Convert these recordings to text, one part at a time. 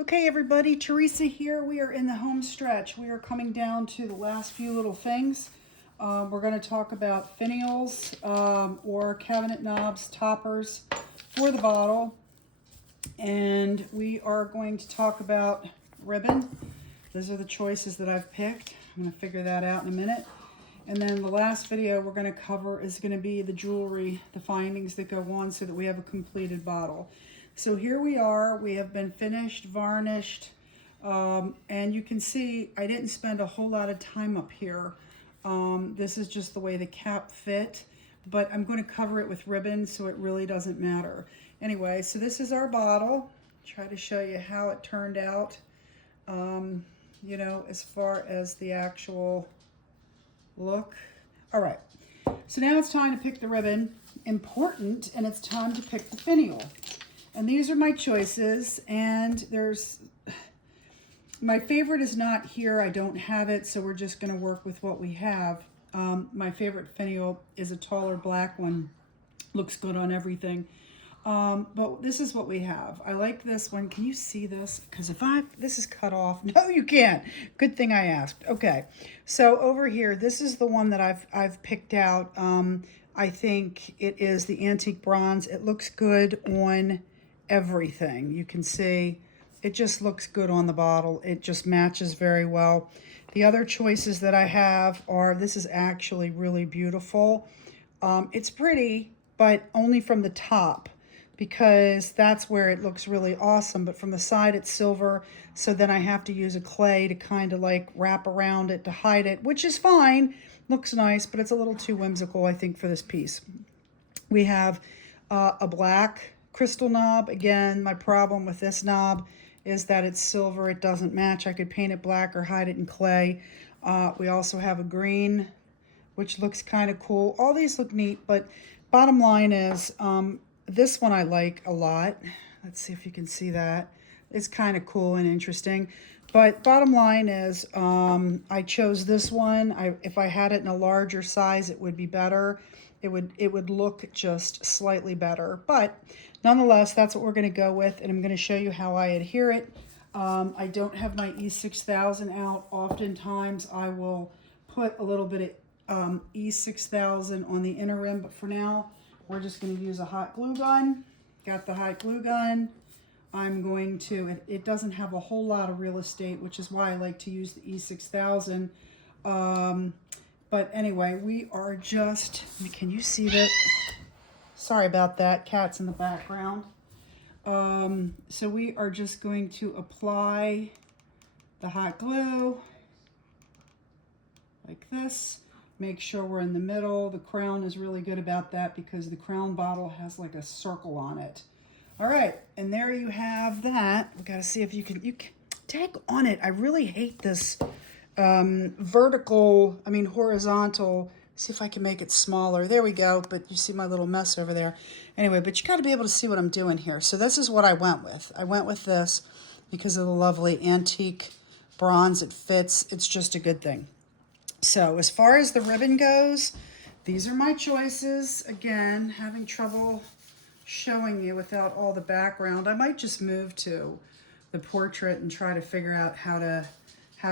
Okay, everybody, Teresa here. We are in the home stretch. We are coming down to the last few little things. We're going to talk about finials or cabinet knobs, toppers for the bottle. And we are going to talk about ribbon. Those are the choices that I've picked. I'm going to figure that out in a minute. And then the last video we're going to cover is going to be the jewelry, the findings that go on so that we have a completed bottle. So here we are. We have been finished, varnished, and you can see I didn't spend a whole lot of time up here. This is just the way the cap fit, but I'm going to cover it with ribbon so it really doesn't matter. Anyway, so this is our bottle. Try to show you how it turned out, you know, as far as the actual look. All right, so now it's time to pick the ribbon. Important, and it's time to pick the finial. And these are my choices, and there's, my favorite is not here. I don't have it, so we're just gonna work with what we have. My favorite finial is a taller black one. Looks good on everything. But this is what we have. I like this one. Can you see this? Because this is cut off. No, you can't. Good thing I asked. Okay, so over here, this is the one that I've picked out. I think it is the antique bronze. It looks good on everything. You can see it just looks good on the bottle. It just matches very well. The other choices that I have are, this is actually really beautiful. It's pretty, but only from the top, because that's where it looks really awesome. But from the side, it's silver. So then I have to use a clay to kind of like wrap around it to hide it, which is fine. Looks nice, but it's a little too whimsical, I think, for this piece. We have a black crystal knob. Again, my problem with this knob is that it's silver. It doesn't match. I could paint it black or hide it in clay. We also have a green, which looks kind of cool. All these look neat, but bottom line is this one I like a lot. Let's see if you can see that. It's kind of cool and interesting. But bottom line is I chose this one. If I had it in a larger size, it would be better. It would look just slightly better. But nonetheless, that's what we're going to go with, and I'm going to show you how I adhere it. I don't have my E6000 out. Oftentimes, I will put a little bit of E6000 on the inner rim, but for now, we're just going to use a hot glue gun. Got the hot glue gun. I'm going to, it doesn't have a whole lot of real estate, which is why I like to use the E6000. But anyway, we are just, can you see that? Sorry about that, cat's in the background. So we are just going to apply the hot glue like this. Make sure we're in the middle. The crown is really good about that because the crown bottle has like a circle on it. All right, and there you have that. We gotta see if you can tag on it. I really hate this horizontal. See if I can make it smaller. There we go, but you see my little mess over there. Anyway, but you gotta be able to see what I'm doing here. So this is what I went with. I went with this because of the lovely antique bronze. It fits, it's just a good thing. So as far as the ribbon goes, these are my choices. Again, having trouble showing you without all the background. I might just move to the portrait and try to figure out how to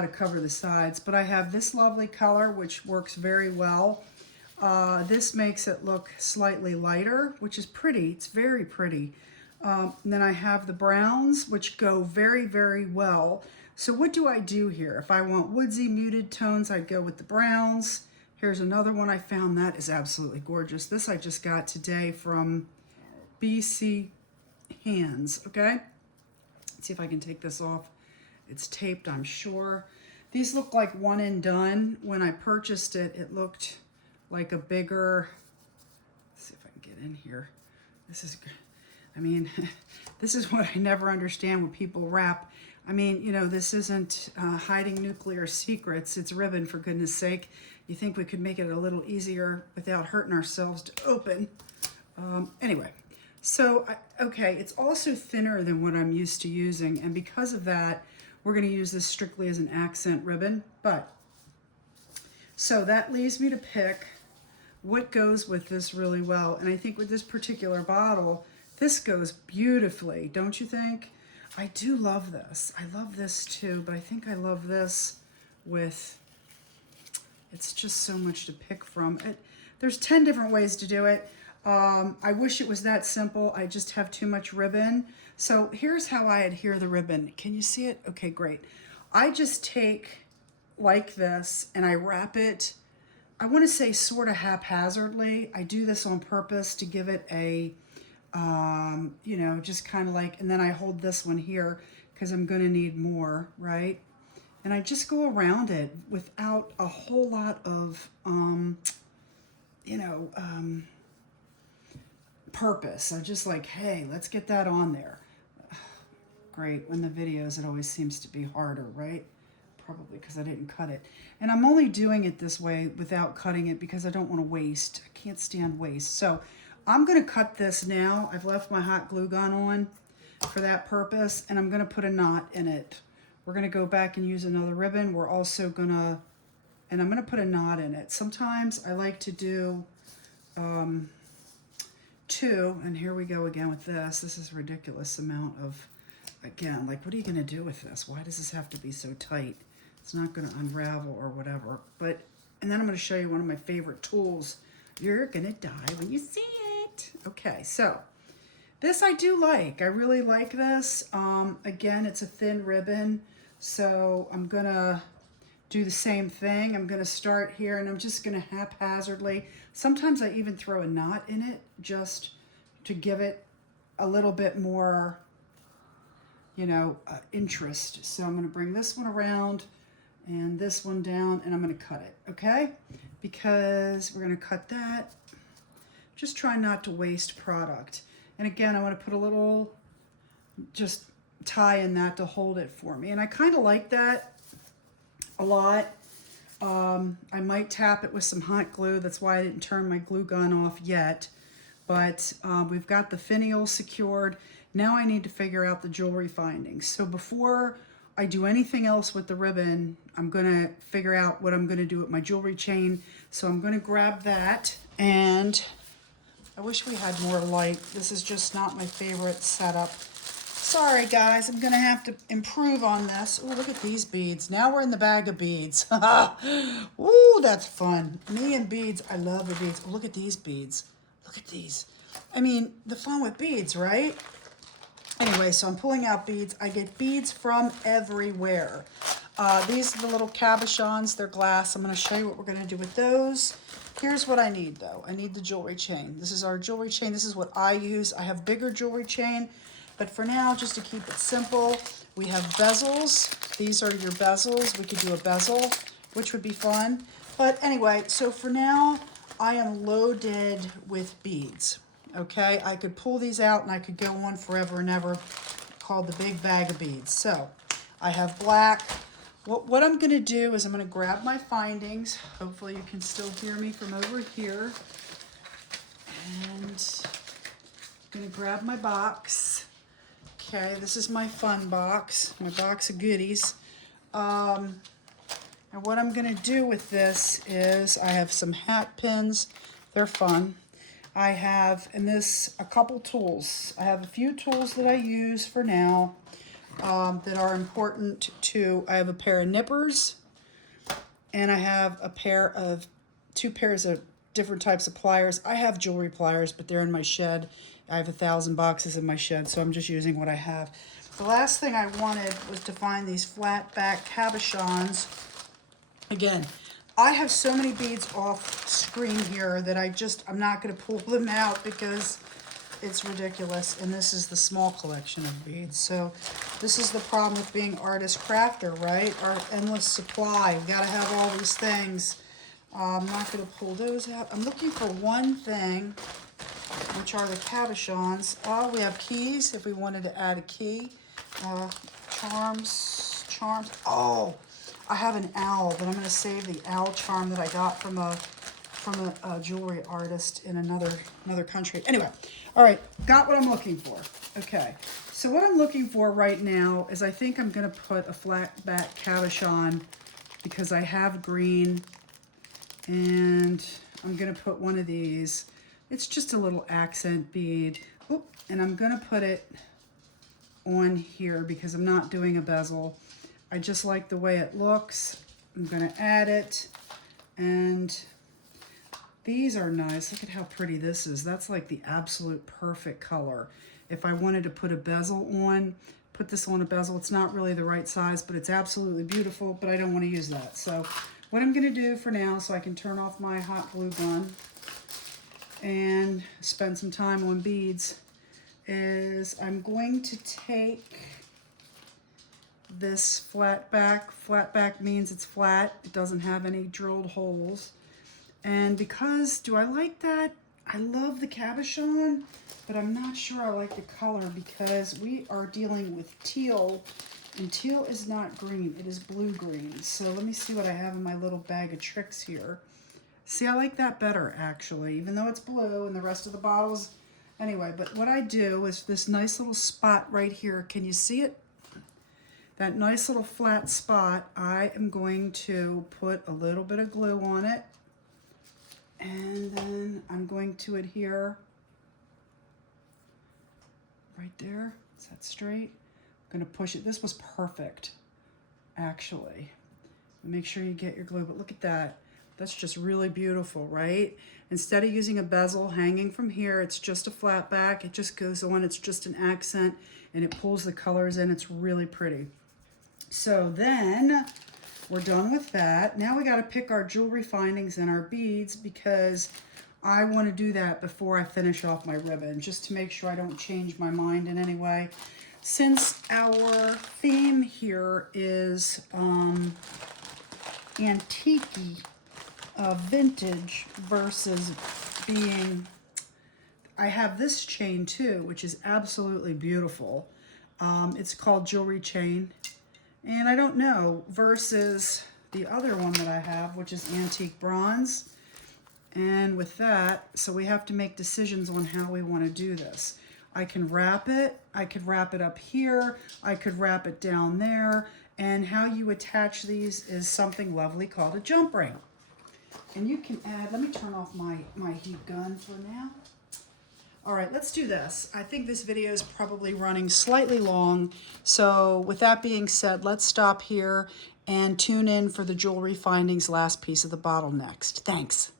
cover the sides. But I have this lovely color, which works very well. This makes it look slightly lighter, which is pretty. It's very pretty. And then I have the browns, which go very, very well. So what do I do here? If I want woodsy muted tones, I'd go with the browns. Here's another one I found that is absolutely gorgeous. This I just got today from BC Hands, okay? Let's see if I can take this off. It's taped, I'm sure. These look like one and done. When I purchased it, it looked like a bigger, let's see if I can get in here. This is, I mean, this is what I never understand when people wrap. I mean, you know, this isn't hiding nuclear secrets. It's ribbon, for goodness sake. You think we could make it a little easier without hurting ourselves to open. Anyway, so, okay, it's also thinner than what I'm used to using. And because of that, we're going to use this strictly as an accent ribbon. But, so that leaves me to pick what goes with this really well. And I think with this particular bottle, this goes beautifully, don't you think? I do love this. I love this too, but I think I love this with, it's just so much to pick from. There's 10 different ways to do it. I wish it was that simple. I just have too much ribbon. So here's how I adhere the ribbon. Can you see it? Okay, great. I just take like this and I wrap it, I want to say sort of haphazardly. I do this on purpose to give it a, you know, just kind of like, and then I hold this one here because I'm going to need more, right? And I just go around it without a whole lot of, you know, purpose. I just like, hey, let's get that on there. Great. When the videos, it always seems to be harder, right? Probably because I didn't cut it. And I'm only doing it this way without cutting it because I don't want to waste. I can't stand waste. So I'm going to cut this now. I've left my hot glue gun on for that purpose, and I'm going to put a knot in it. We're going to go back and use another ribbon. We're also going to, and I'm going to put a knot in it. Sometimes I like to do two, and here we go again with this. This is a ridiculous amount of, again, like, what are you going to do with this? Why does this have to be so tight? It's not going to unravel or whatever. But, and then I'm going to show you one of my favorite tools. You're going to die when you see it. Okay, so this I do like. I really like this. Again, it's a thin ribbon, so I'm going to do the same thing. I'm going to start here, and I'm just going to haphazardly. Sometimes I even throw a knot in it just to give it a little bit more, you know, interest. So I'm going to bring this one around and this one down, and I'm going to cut it, okay? Because we're going to cut that. Just try not to waste product. And again, I want to put a little just tie in that to hold it for me. And I kind of like that a lot. I might tap it with some hot glue. That's why I didn't turn my glue gun off yet. But we've got the finial secured. Now I need to figure out the jewelry findings. So before I do anything else with the ribbon, I'm going to figure out what I'm going to do with my jewelry chain. So I'm going to grab that, and I wish we had more light. This is just not my favorite setup. Sorry guys, I'm going to have to improve on this. Oh, look at these beads. Now we're in the bag of beads. Ooh, that's fun. Me and beads, I love the beads. Oh, look at these beads. Look at these. I mean, the fun with beads, right? Anyway, so I'm pulling out beads. I get beads from everywhere. These are the little cabochons. They're glass. I'm going to show you what we're going to do with those. Here's what I need, though. I need the jewelry chain. This is our jewelry chain. This is what I use. I have bigger jewelry chain, but for now, just to keep it simple, we have bezels. These are your bezels. We could do a bezel, which would be fun. But anyway, so for now, I am loaded with beads. Okay, I could pull these out and I could go on forever and ever, called the big bag of beads. So I have black. What I'm going to do is I'm going to grab my findings. Hopefully you can still hear me from over here. And I'm going to grab my box. Okay, this is my fun box, my box of goodies. And what I'm going to do with this is I have some hat pins. They're fun. I have in this a couple tools. I have a few tools that I use for now that are important to. I have a pair of nippers, and I have a pair of two pairs of different types of pliers. I have jewelry pliers, but they're in my shed. I have 1,000 boxes in my shed, so I'm just using what I have. The last thing I wanted was to find these flat back cabochons. Again, I have so many beads off screen here that I'm not going to pull them out because it's ridiculous. And this is the small collection of beads. So this is the problem with being artist crafter, right? Our endless supply. We got to have all these things. I'm not going to pull those out. I'm looking for one thing, which are the cabochons. We have keys if we wanted to add a key. Charms. Oh, I have an owl, but I'm going to save the owl charm that I got from a jewelry artist in another country. Anyway, all right, got what I'm looking for. Okay, so what I'm looking for right now is I think I'm going to put a flat back cabochon because I have green, and I'm going to put one of these. It's just a little accent bead. Oop, and I'm going to put it on here because I'm not doing a bezel. I just like the way it looks. I'm gonna add it, and these are nice. Look at how pretty this is. That's like the absolute perfect color. If I wanted to put a bezel on, put this on a bezel, it's not really the right size, but it's absolutely beautiful, but I don't want to use that. So what I'm going to do for now, so I can turn off my hot glue gun and spend some time on beads, is I'm going to take this flat back. Flat back means it's flat. It doesn't have any drilled holes. And because, do I like that? I love the cabochon, but I'm not sure I like the color because we are dealing with teal, and teal is not green, it is blue-green. So let me see what I have in my little bag of tricks here. See, I like that better, actually, even though it's blue and the rest of the bottles. Anyway, but what I do is this nice little spot right here. Can you see it? That nice little flat spot, I am going to put a little bit of glue on it. And then I'm going to adhere right there. Is that straight? I'm going to push it. This was perfect, actually. Make sure you get your glue, but look at that. That's just really beautiful, right? Instead of using a bezel hanging from here, it's just a flat back. It just goes on. It's just an accent, and it pulls the colors in. It's really pretty. So then we're done with that. Now we got to pick our jewelry findings and our beads because I want to do that before I finish off my ribbon, just to make sure I don't change my mind in any way. Since our theme here is antique, vintage versus being, I have this chain too, which is absolutely beautiful. It's called jewelry chain. And I don't know, versus the other one that I have, which is antique bronze. And with that, so we have to make decisions on how we want to do this. I can wrap it, I could wrap it up here, I could wrap it down there, and how you attach these is something lovely called a jump ring. And you can add, let me turn off my heat gun for now. All right, let's do this. I think this video is probably running slightly long. So with that being said, let's stop here and tune in for the jewelry findings last piece of the bottle next. Thanks.